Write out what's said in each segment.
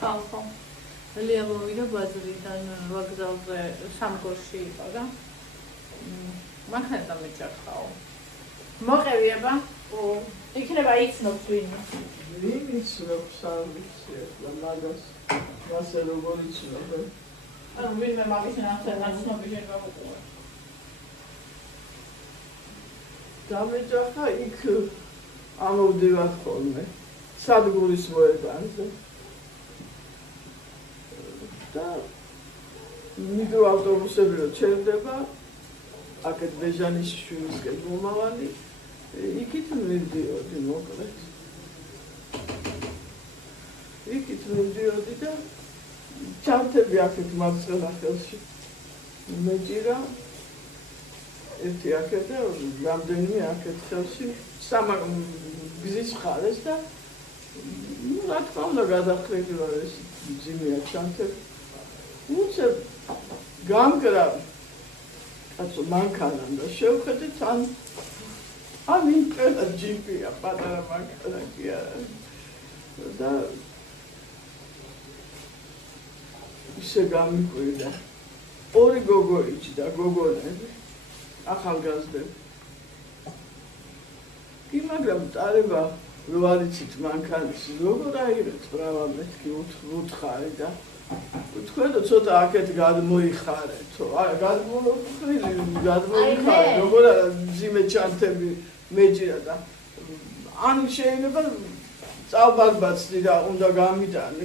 ხალხო. ელია მოვიდა ბაზრიდან ვაგზალზე სამგორში იყო და მანქანა მეჭახაო. მოყევი აბა? იქნება იცნობს ვინმე. ვინ იცნობს არ ვიცი ახლა მაგას. მასე როგორ იცნობ? ანუ ვინმე მაგის ნაცნობი შეიძლება უყურე. დამეჭახა იქ ამოვდივარ ხოლმე. სადგურის მოედანზე. და მიკროავტობუსები რო ჩერდება, აქეთ ბეჟანიშვილისკენ მომავალი, იქით მივდიოდი მოკლედ. იქით მივდიოდი და ჩავთები აქეთ მარცხენა ხელში. მეჭირა ერთი აქეთ და რამდენიმე აქეთ ხელში გზის მხარეს და რა თქმა უნდა გადახრილი ვარ ეს ძიმეა ჩანთები. უცებ გამკრა კაცო მანქანამ და შევხედე თან ამინკრა ჯიპია პატარა მანქანა კი არა და ისე გამიკვირდა ორი გოგო იჭდა გოგონები ახალგაზრდები კი მაგრამ ტარება რო არ იცით მანქანის როგორ აიღეთ ბრავა მეთქი უთხარი და თქვენო ცოტა აქეთ გადმოიხარეთო არა გადმოიხარე როგორ არა ძიმე ჩანთები მეჭირა და ან შეიძლება წაბარბაცდი და უნდა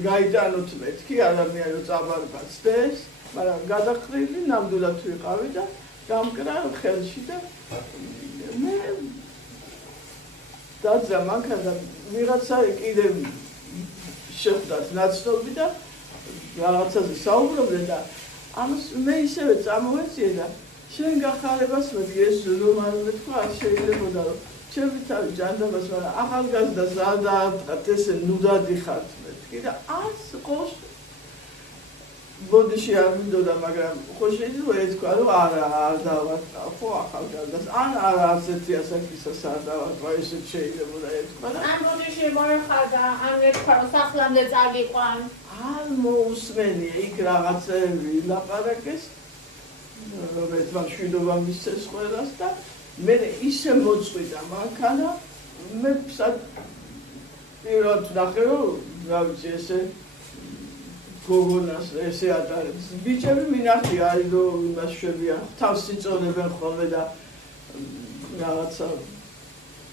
გაიტანოთ მეთქი ადამიანი რო წაბარბაცდეს მაგრამ გადახრილი ნამდვილად ვიყავი და გამკრა ხელში და მე დაძრა მანქანა ვიღაცა კიდევ შეხვდათ ნაცნობი და რაღაცაზე საუბრობდნენ და ამას მე ისევე წამოვეციე და შენ გახარებას მეთქი ეს რომ არ მეთქვა არ შეიძლებოდა რომ ჩემი თავი ჯანდაბას მაგრამ ახალგაზრდას რა დაარტყათ ესე ნუდადი ხართ მეთქი და ას ყოს ბოდიში არ მინდოდა მაგრამ ხო შეიძლება ეთქვა რომ არა არ დავარტყა ხო ახალგაზრდას ან არა ასეთი ასაკისას არ დავარტყა ესე შეიძლებოდა ეთქვა და ან ბოდიში მოეხადა ან ეთქვა რომ სახლამდე წაგიყვან არ მოусმენია იქ რაღაცები ლაპარაკეს რომელიც მშვიდობა მისცეს ყველას და მე ისე მოწყვიტა მანქანა მე პირველად ნახე რომ რა ვიცი ესე გოგონას ესე ატარებს ბიჭები მინახი არის რომ იმას შვებიან თავს იწონებენ ხოლმე და რაღაცა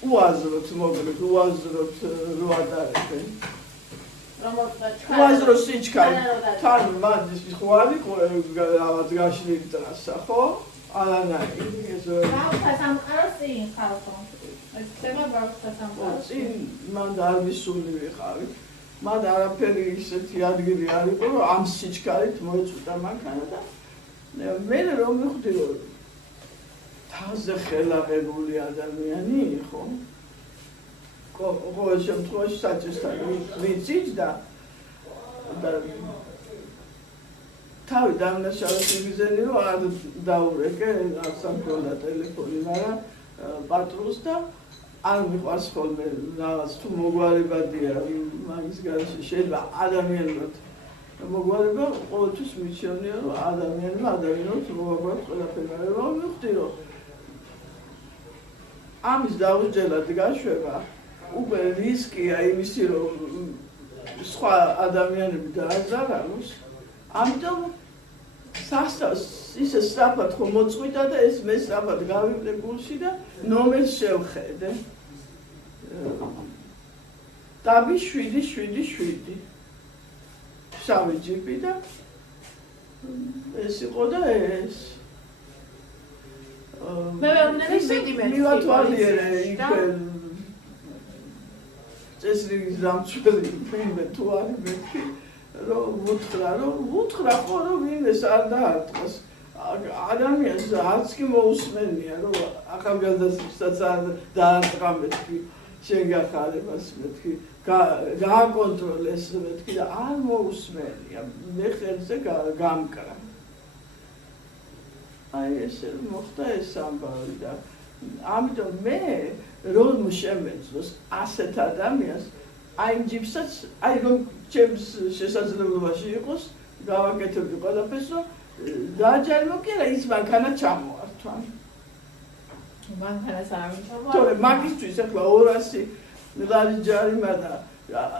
უაზროთ მოკლედ უაზროთ რო ატარებენ უაზრო სიჩქარე თან მანდის ხო არის რაღაც გაშლილი ტრასა ხო არანაირი ესო ბავშვთა სამყაროს წინ ხალხო ეს თემა ბავშვთა სამყაროს წინ მან არ მისული ვიყავი მან არაფერი ისეთი ადგილი არ იყო რომ ამ სიჩქარით მოეწვდა მანქანა და მე რომ მივხვდი რომ თაზე ხელაღებული ადამიანი იყო ყოველ შემთხვევაში საჭესთან ვიციჯდა და თავი დამნაშავეს იგზენი რომ არ დაურეკე სამქონდა ტელეფონი მაგრამ პატრულს და არ მიყვარს ხოლმე რაღაც თუ მოგვარებადია მაგის გარშე შეიძლება ადამიანურად მოგვარება ყოველთვის მიჩვენია რომ ადამიანებს მოგვარებს ყველაფერი რომ მივხვდი რომ ამის დაუჯერად გაშვება უკვე რისკია იმისი რომ სხვა ადამიანები დააზარალოს ამიტომ სასწავს ისე სწრაფად ხო მოწყვიტა და ეს მე სწრაფად გავივლე გულში და ნომერს შევხედე დაბი 777 შავი ჯიპი და ეს იყო და ეს მე ვეუბნები მეტი მივათვალიერე იქ წესრიგის დამცველი მე თუ არის მეთქი რომ უთხრა ხო რომ ვინმეს არ დაარტყას ადამიანს არც კი მოусმენია რომ ახალგაზრდასაც არ დაარტყა მეთქი შენ გახარებას მეთქი გააკონტროლეს მეთქი და არ მოусმენია მე ხელზე გამკრა აი ესე მოხდა ეს ამბავი და ამიტომ მე რომ შემეძლოს ასეთ ადამიანს აი ჯიბსაც აი რომ ჩემს შესაძლებლობაში იყოს გავაკეთებდი ყველაფერს რომ დააჯერმო კი არა ის მანქანა ჩამოართვან. მანქანას არ ამჩავ. თორე მაგისთვის ახლა 200 ლარი ჯარიმა და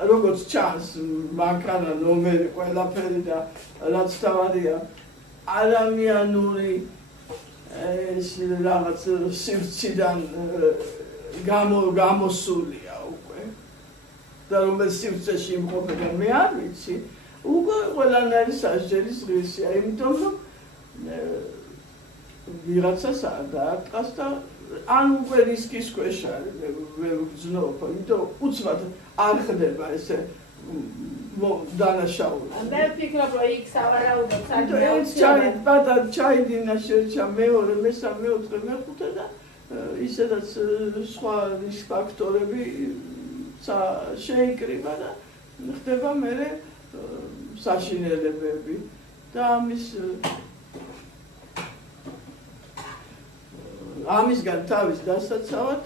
როგორც ჩანს მანქანა ნომერი ყველაფერი და რაც თავადია ადამიანური ეს რაღაც სივრციდან გამოსულია უკვე და რომელიც სივრცეში იმყოფება მე არ ვიცი უკვე ყველანაირი სასჯელის ღირსია იმიტომ რომ ვიღაცას არ დაარტყას და ან უკვე რისკის ქვეშ არის ვერ ვგრძნობ იმიტომ უცბად არ ხდება ესე დანაშაული. მე ვფიქრობ რომ იქ სავარაუდოდ ჩაიდინა შეჭა მეორე მესამე მეოთხე მეხუთე და ისედაც სხვა რისკ ფაქტორები შეიკრიბა და ხდება მერე საშინელებები და ამისგან თავის დასაცავად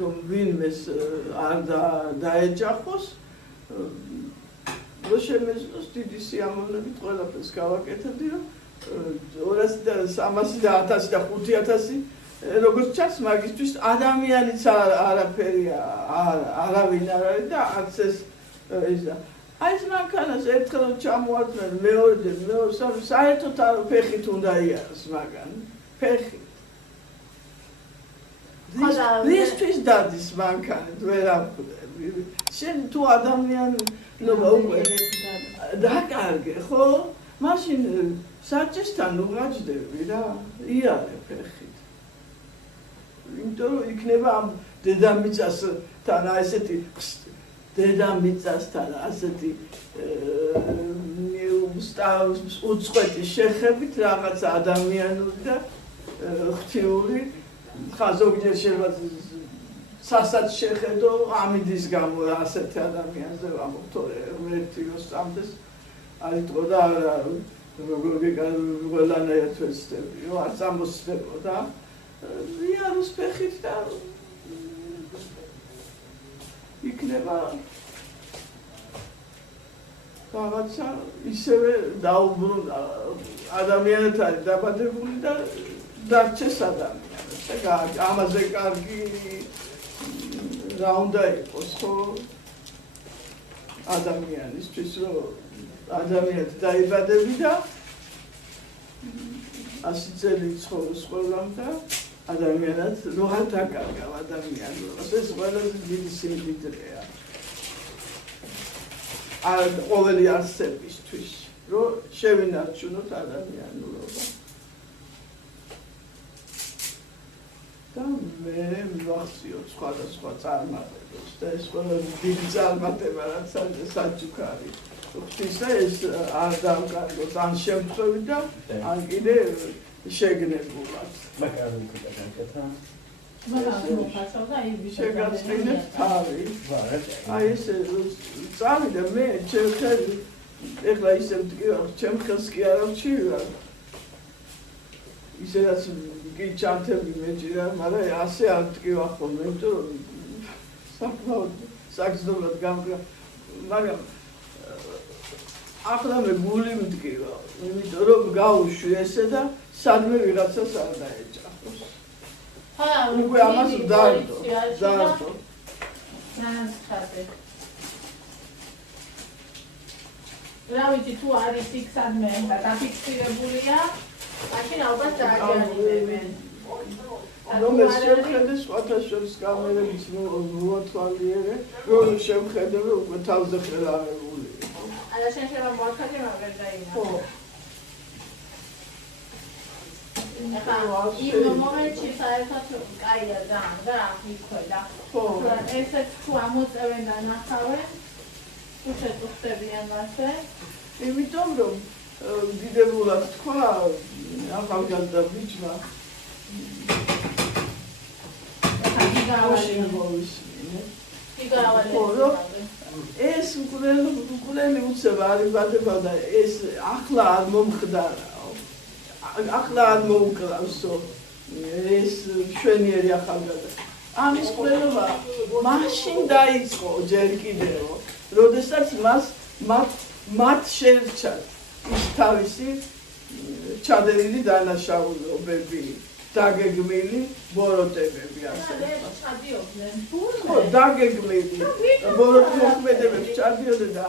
რომ ვინმეს არ დაეჯახოს რო შემეძლოს დიდი სიამოვნებით ყველაფერს გავაკეთებდი რომ 200 და 300 და 1000 და 5000 როგორც ჩანს მაგისთვის ადამიანიც არაფერია არავინ არ არის და არც ეს აი ეს მანქანას ერთხელ ჩამოართმენ მეორეჯერ საერთოდ არ ფეხით უნდა იაროს მაგან ფეხით რისთვის დადის მანქანით ვერ ამხდები შენ თუ ადამიანობა უკვე დაკარგე ხო მაშინ საჭესთან უღაჯდები რა იარე ფეხით იმიტომ რომ იქნება ამ დედამიწასთან ასეთი დედამიწასთან ასეთი უწყვეტი შეხებით რაღაც ადამიანური და ღვთიური ზოგჯერ შეიძლება სასაც შეხედო ამიდის გამო ასეთი ადამიანზე ვამბობ თორე ერთი რო სწამდეს არ იტყო და როგორ ყველანაირად ვეცდები რომ არ წამოსწრებო და იაროს ფეხით და იქნება რაღაცა ისევე დაუბრუნდა ადამიანად არის დაბადებული და დარჩეს ადამიანად და ამაზე კარგი რა უნდა იყოს ხო ადამიანისთვის რომ ადამიანად დაიბადები და 100 წელი ცხოვროს ყველამ და ადამიანად რო არ დაკარგავ ადამიანურობას ეს ყველაზე დიდი სიმდიდრეა ყოველი არსებისთვის რომ შევინარჩუნოთ ადამიანურობა და მე ვახციოთ სხვადასხვა წარმატებებს და ეს ყველაზე დიდი წარმატება რაც არის საჩუქარი ღვთისა ეს არ დავკარგოთ ან შემთხვევით და ან კიდე შეგნებულად მაგარი კეთდა შეგაწყინეთ თავი აი ეს წავიდა მე ჩემხელი ეხლა ისე მტკივარ ჩემ ხელს კი არ ვჩივარ ისედაც კი ჩანთები მეჭირა მაგრამ ასე არ მტკივარ ხოლმე იმიტომ რომ საკმაოდ საგრძნობლად გამგრა მაგრამ ახლა მე გული მტკივა იმიტომ რომ გავუშვი ესე და სადმე ვიღაცას არ დაეჭახოს უკვე ამას დარდო რა ვიცი თუ არის იქ სადმე და დაფიქსირებულია მაშინ ალბათ დააჯერებენ რომ ეს შევხედე სხვათა შორის კამერების მოათვალიერე რომ შევხედე რომ უკვე თავზე ხელარებული არა შენ შევა მოახერხე მაგერ დაინა ხო იმ მომენტში საერთოდ კაია ძალიან და მიხვედა ხო ესეც თუ ამოწევენ და ნახავენ თუ შეწუხდებიან მასე იმიტომ რომ დიდებულად თქვა ახალგაზრდა ბიჭმა ეს მკვლელი უცებ არ იბადება და ეს ახლა არ მომხდარაო ახლა არ მოუკლავსო ეს შვენიერი ახალგაზრდა ამის ყველობა მაშინ დაიწყო ჯერ კიდევ, როდესაც მათ შეერჩათ ის თავისი ჩადენილი დანაშაულებები, დაგეგმილი ბოროტებები ასე. ხო, დაგეგმილი ბოროტებები ჩადიოდნენ და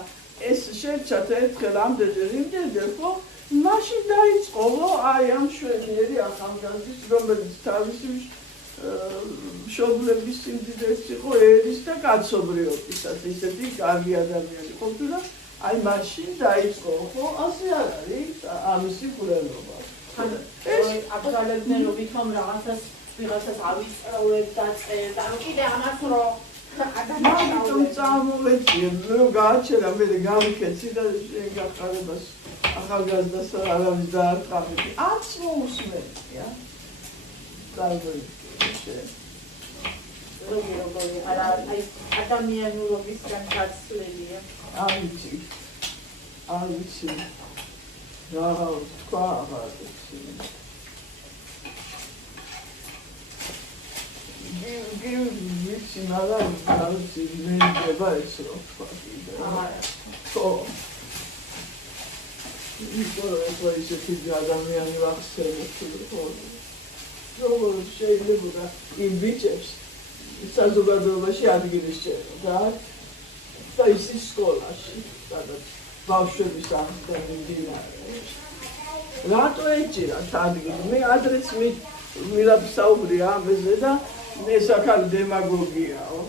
ეს შეერჩათ ერთხელ ამდენჯერ, ხო, მაშინ დაიწყო აი ამ შვედიერი ახალგაზრდის, რომელიც თავისი მშობლების სიმდიდრეც იყო ერის და კაცობრიობისას, ისეთი კარგი ადამიანი ყოფილა, აი მაშინ დაიწყო, ხო, ასე არ არის ამისი კვლელობა. ეს აბსოლუტურად რომ ვითომ ვიღაცას ავიწროვებ და წერდა, ანუ კიდე ამას რომ ამიტომ წამოვეწიე, რომ გააჩერა მე გავიქეცი და გახარებას ახალგაზრდას არავის დაარტყამები. არც მოусმენია. ადამიანურობისგან გაცლილია. არიცი. რა თქვა აღარიცი. ვიცი, მაგრამ არიცი, მე მგება ეს რო თქვა კიდე. ხო. იყო ისეთი ადამიანი ვახსენებ, ხო. როგორ შეიძლება იმ ბიჭებს საზოგადოებაში ადგილი სჭერა და ისიც სკოლაში, სადაც ბავშვების აღდგენა მიმდინარეობს. რატო ეჭირათ ადგილი? მე ადრეც მილაპსაუბრია ამაზე და ეს ახალი დემაგოგიაო.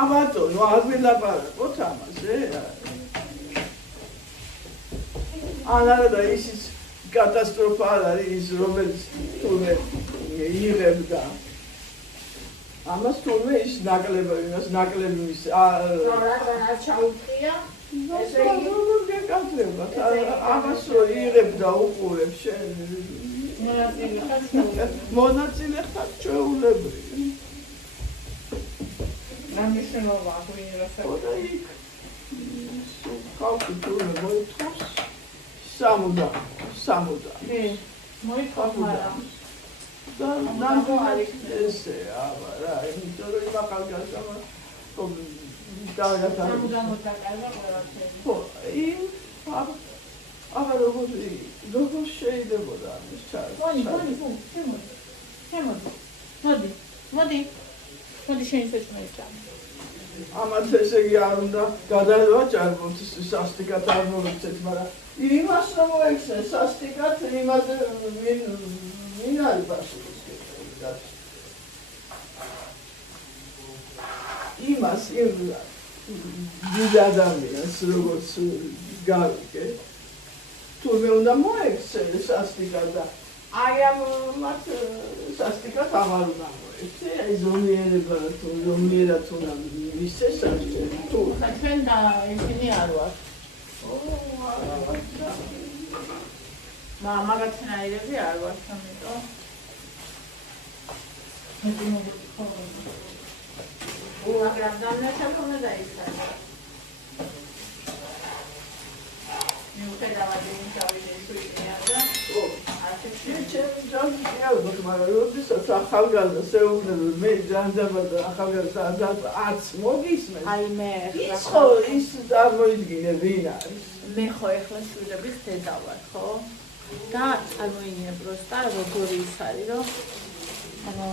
ამათო, არ ვილაპარაკოთ ამაზე. არა და ისიც კატასტროფა არ არის ის, რომელიც თურმე იღებდა. ამას თურმე ის ნაკლები ის რა ჩაუყია? ესე გეკაცრება. ამას რო იღებდა უყურებ შენ. მონაწილე ხარ ჩვეულებრივი. ნამიშნობა აღიარება. ხალხი თურმე მოითხოვს სამუდა. მოითხოვს მაგრამ და ნამდვილად ესე რა, იმიტომ რომ იმ ახალგაზრდამ აღარ როგორ შეიძლებოდა ამის მოდი შენ შეჭმეჭა. ამათ ესე იგი არ უნდა გადავაჭარბოთ სასტიკად არ მოვეცეთ, მაგრამ იმას რომ მოექცენ სასტიკად იმაზე ვინ არის ბაშურის იმას დიდ ადამიანს როგორც გავიგე თურმე უნდა მოექცენ სასტიკად და აი ამ მათ სასტიკად აღარ უნდა მოექცე აი ზომიერება თუ ზომიერად უნდა მისცეს თუ ჩვენ და ისინი არ ვარ მაგათნაირები არ ვარ ამიტომ მაგრამ დამნაშავე დაიხარა. მიუხედავად იმისა, რომ შეგვიძლია და როდესაც ახალგაზრდა შეუძლებს მე ჯანდაბად ახალგაზრდა არც მოგისმენს. აი მე ის ხო ის წარმოიდგინე ვინ არის. მე ხო ეხლა შვილების დედა ვარ, ხო? და წარმოიდგინე პროსტა როგორი ის არის, რომ ანუ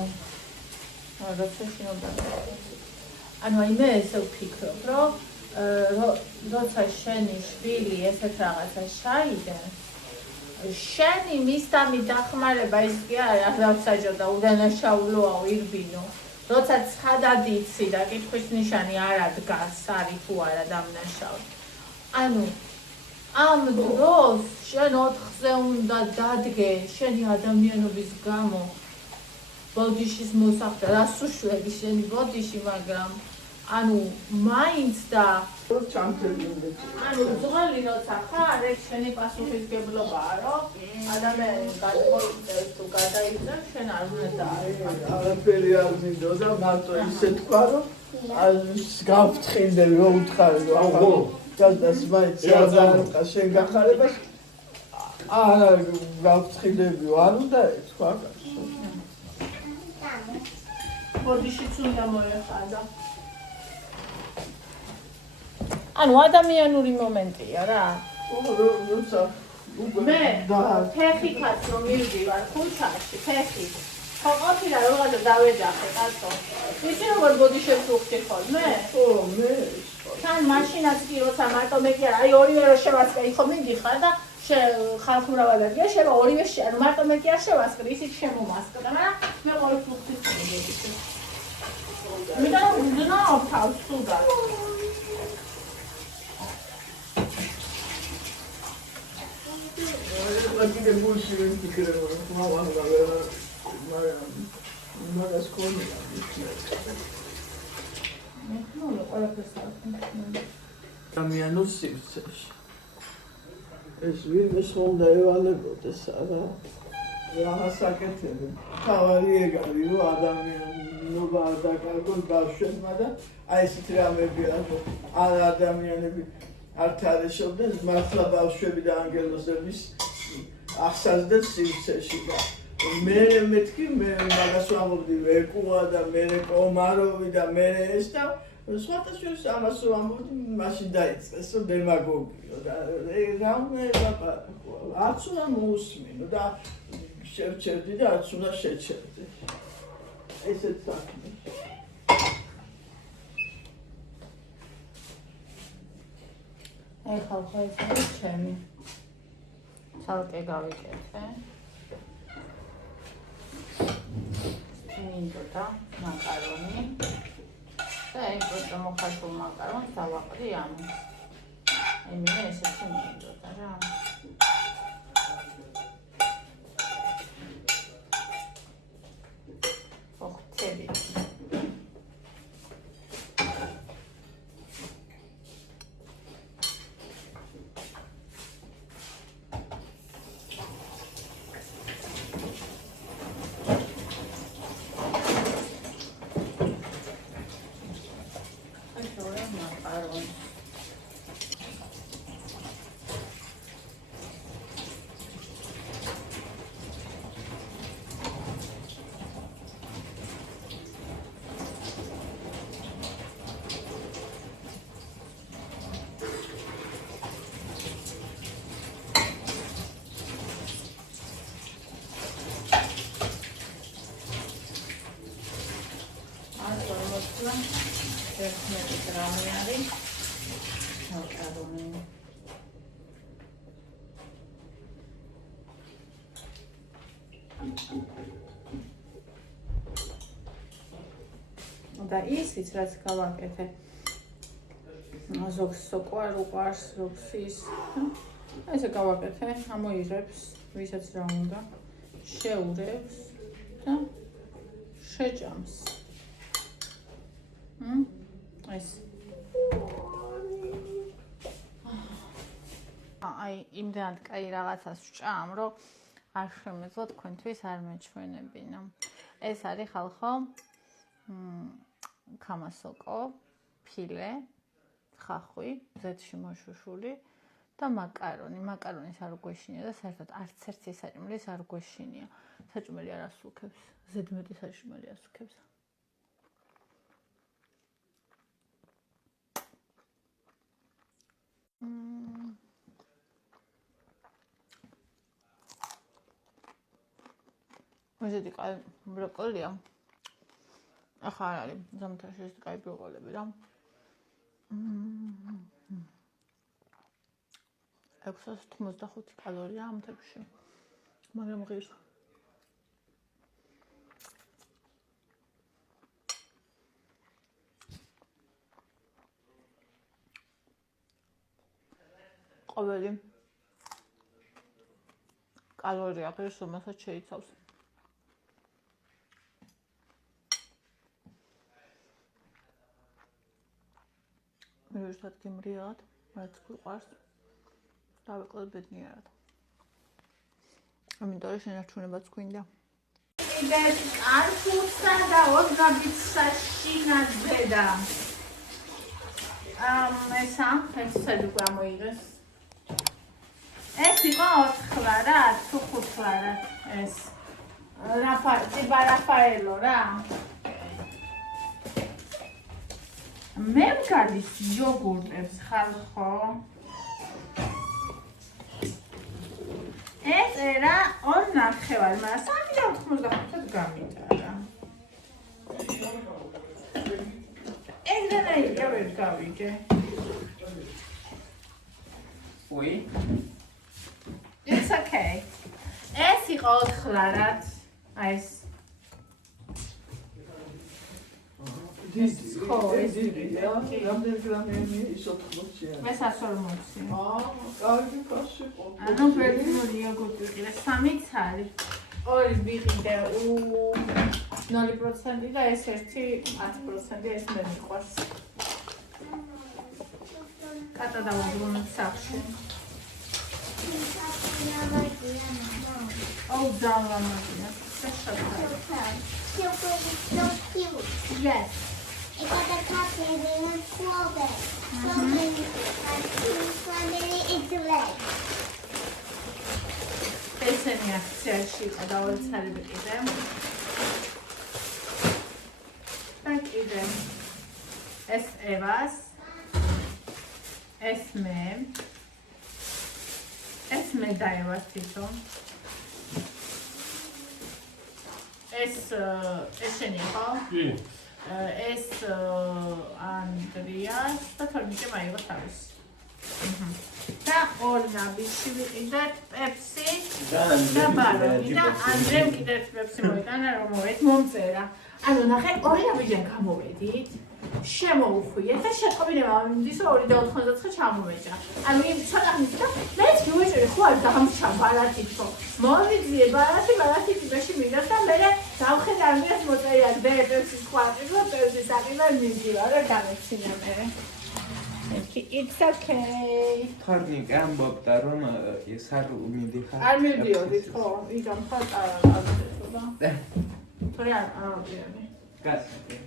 აი მე ესე ვფიქრობ, რომ როცა შენი შვილი ესეთ რაღაცას ჩაიგებს, შენი მისდამი დახმარება ის კი არ დავსაჯო და უდანაშაულოა ირბინო. როცა ცხადად იცი და კითხვის ნიშანი არ ადგას, არის თუ არა დამნაშავე. ანუ ამ დროს შენ 4-ზე უნდა დადგე შენი ადამიანობის გამო ბოდიშის მოსახდა, რას უშვები შენი ბოდიში, მაგრამ ანუ მაინც და ანუ ზღალი როცა ხარ, ეს შენი პასუხისმგებლობაა, რომ ადამიანი გადმოიწევს თუ გადაიწევს, შენ არ უნდა დაარღვევ. არაფერი არ მინდო და მარტო ისე თქვა, რომ გავფრთხილდები, რომ უთხარი, რომ გაზდას მაინც აღარ შენ გახარებას არა გავფრთხილდები, არ უნდა ეთქვა. ბოდიშიც უნდა მოეხადა. ანუ ადამიანური მომენტია რა. როცა მე ფეხითაც რომ მივდივარ ქუჩაში, ფეხით. ხო ყოფილა რაღაცა დავეჯახე, კაცო. ისი როგორ ბოდიშებს უხდი ხოლმე? ხო, მე თან მაშინაც კი როცა მარტო მე კი არა, აი ორივე რო შევასწრე, ხო მიდიხარ და ხალხმრავალადია, შევა ორივე ანუ მარტო მე კი არ შევასწრე, ისიც შემომასწრე, მაგრამ მე ყოველთვის უხდი ბოდიშებს. მიდან ვზნაობ თავს სუდა. კიდე გულში ვერ ფიქრობ, მაგრამ მაგას ქონია. მე ნუ ყველაფერს ავხსნი. ადამიანურ სივრცეში. ეს ვინმეს უნდა ევალებოდეს არა? რაღაც აკეთებენ. თავარი ეგ არის, რომ ადამიანობა არ დაკარგოს ბავშვებმა და აი ესეთ რამები არ ადამიანები არ თარეშობდნენ, მართლა ბავშვები და ანგელოზების ახსაზდნენ სივრცეში და მე მეთქი მე მაგას ვამბობდი ვეკუა და მე კომაროვი და მე ეს და სხვათა შორის ამას ვამბობდი მაშინ დაიწყეს დემაგოგია და რა უნდა არც უნდა მოусმინო და შევჩერდი და არც უნდა შეჩერდი ესეც საქმე აი ხალხო ეს არის ჩემი ცალკე გავიკეთე მინდოდა მაკარონი და აი პოტო მოხარშულ მაკარონს დავაყრი ამის მე ესეთი მინდოდა რა ოხტები და ისიც რაც გავაკეთე ზოგს სოკوار უყარს ზოგს ის ესე გავაკეთე ამოიღებს ვისაც რა უნდა შეურევს და შეჭამს ეს აი იმდენად კაი რაღაცას ვჭამ რომ არ შემეძლო თქვენთვის არ მეჩვენებინო ეს არის ხალხო კამასოკო ფილე ხახვი ზეთში მოშუშული და მაკარონის არ გვეშინია და საერთოდ არც ერთი საჭმელის არ გვეშინია საჭმელი არ ასუქებს ზედმეტი საჭმელი ასუქებს ესეთი კაი ბროკოლია ახლა არ არის ზამთარში ეს კაი ბროკოლები რა 685 კალორია ამ თებში მაგრამ ღირს ყოველი კალორია ღირს რომელსაც შეიცავს რუსად გიმრიად, რაც გვყავს დავეკლებ ბედნიერად. ამიტომ შენარჩუნებაც გვინდა. იდეც არქუსა და ორგაბიც საშინაძედა. ესა, ეს გამოიღეს. ეს იყო 4 რა, თუ 5 რა ეს. ტიბა რაფაელო რა. მე მგადის იოგურტებს ხარ ხო? ეწერა 2.5, მაგრამ 3.95-ად გამიტარა. ეგრენაირია ვერ გავიგე. უი. It's okay. ეს იყო 9-რად. აი ეს. ხო, ეს დიდია. რამდენი გრამიანი ის 80-იანი? ეს 140. კარგი კაცი ყო. ანუ ვერტმული იოგურტი ვიყიდე 3 ცალი. 2 ვიყიდე 0% და ეს 1% ეს მე მიყვარს. კატა დავუბრუნებ სახში. Oh, ძალიან So cute. Yes. I got a cupcake and a strawberry. Strawberry is red. ესენი აქციაში იყო და 2 ცალი ვიყიდე. და კიდე ეს ევას. ეს მე. ეს მე და ევას თვითონ. ეს შენი ხო? კი. ეს ანდრიას და თორნიკე მაიღო თავის. და ორნაბიში ვიყიდეთ პეპსი და ბარონი და ანდრემ კიდევ პეპსი მოიტანა რომ მოვედ მომწერა. ანუ ნახე ორნაბიჯან გამოვედით. შემოუხვიეთ და შეტყობინება მინდის 2.99 ჩამოვეჭა. ანუ იმ ცოტა ხნით და მეც მივეჭერე ხო არ დამჩა ბარათით ხო. მოვიძიე ბარათი ტიპში მიდას და მე დავხედე ამას მოწერია დეპსის ყვაყიდო პეპსის აყიდა მიდივა რა გამეცინა მე. It's okay. თორნიკე ამბობდა რომ ეს არ მიდიხარ. არ მიდიოდით ხო? იგამ ხარ არა. თორე არ ვიყავი. კაცი.